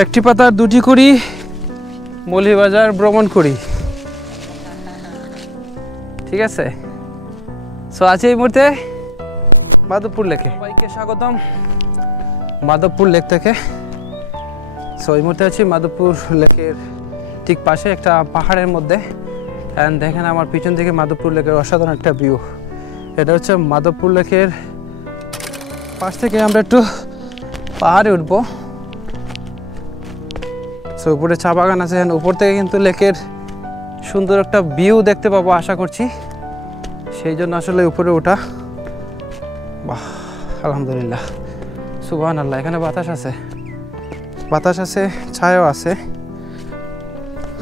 একটি পাতার দুটি করি মৌলভীবাজার ভ্রমণ করি। ঠিক আছে, সো আছে এই মুহূর্তে মাধবপুর লেকে। সবাইকে স্বাগতম মাধবপুর লেক থেকে। সো এই মুহূর্তে আছি মাধবপুর লেকের ঠিক পাশে একটা পাহাড়ের মধ্যে। অ্যান্ড দেখেন আমার পিছন থেকে মাধবপুর লেকের অসাধারণ একটা ভিউ। এটা হচ্ছে মাধবপুর লেকের পাশ থেকে আমরা একটু পাহাড়ে উঠবো। সো উপরে চা বাগান আছে, উপর থেকে কিন্তু লেকের সুন্দর একটা ভিউ দেখতে পাবো আশা করছি, সেই জন্য আসলে উপরে ওঠা। বাহ, আলহামদুলিল্লাহ, সুবহানাল্লাহ। এখানে বাতাস আছে, ছায়াও আছে,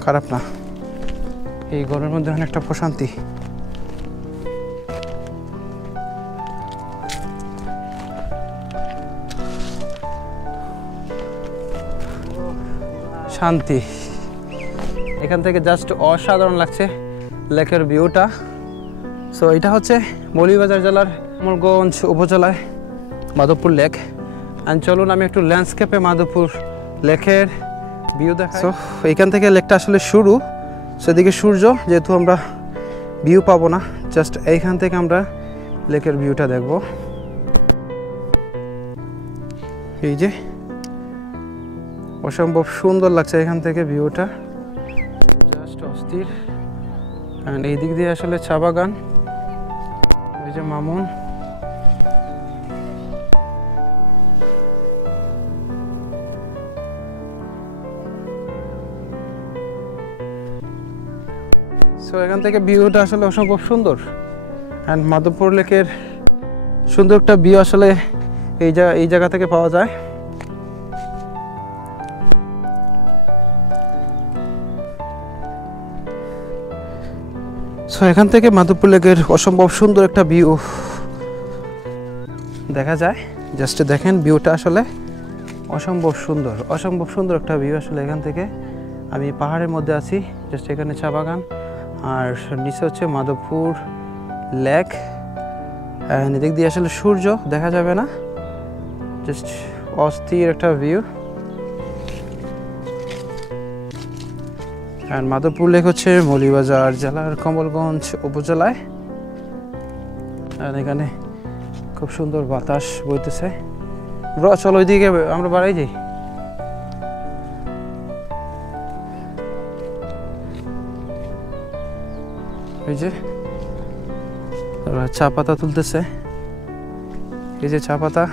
খারাপ না। এই গরমের মধ্যে অনেকটা প্রশান্তি। শান্তি, এখান থেকে জাস্ট অসাধারণ লাগছে লেকের ভিউটা। সো এটা হচ্ছে মৌলভীবাজার জেলার কমলগঞ্জ উপজেলায় মাধবপুর লেক। অ্যান্ড চলুন আমি একটু ল্যান্ডস্কেপে মাধবপুর লেকের ভিউ দেখাই। সো এখান থেকে লেকটা আসলে শুরু, সেদিকে সূর্য, যেহেতু আমরা ভিউ পাবো না, জাস্ট এইখান থেকে আমরা লেকের ভিউটা দেখব। এই যে অসম্ভব সুন্দর লাগছে এখান থেকে ভিউটা, জাস্ট অস্থির। অ্যান্ড এই দিক দিয়ে আসলে চা বাগান, ওই যে মামুন। সো এখান থেকে ভিউটা আসলে অসম্ভব সুন্দর। অ্যান্ড মাধবপুর লেকের সুন্দর একটা ভিউ আসলে এই জায়গা থেকে পাওয়া যায়। সো এখান থেকে মাধবপুর লেকের অসম্ভব সুন্দর একটা ভিউ দেখা যায়। জাস্ট দেখেন ভিউটা আসলে অসম্ভব সুন্দর একটা ভিউ আসলে এখান থেকে। আমি পাহাড়ের মধ্যে আছি, জাস্ট এখানে চা বাগান আর নিচে হচ্ছে মাধবপুর লেক। এদিক দিয়ে আসলে সূর্য দেখা যাবে না, জাস্ট অস্থির একটা ভিউ। আর মাধবপুর লেক হচ্ছে মৌলভীবাজার জেলার কমলগঞ্জ উপজেলায়। আর এখানে খুব সুন্দর বাতাস বইতেছে। চলো ওইদিকে আমরা বাড়াই যাই। এই যে চা পাতা তুলতেছে, এই যে চা পাতা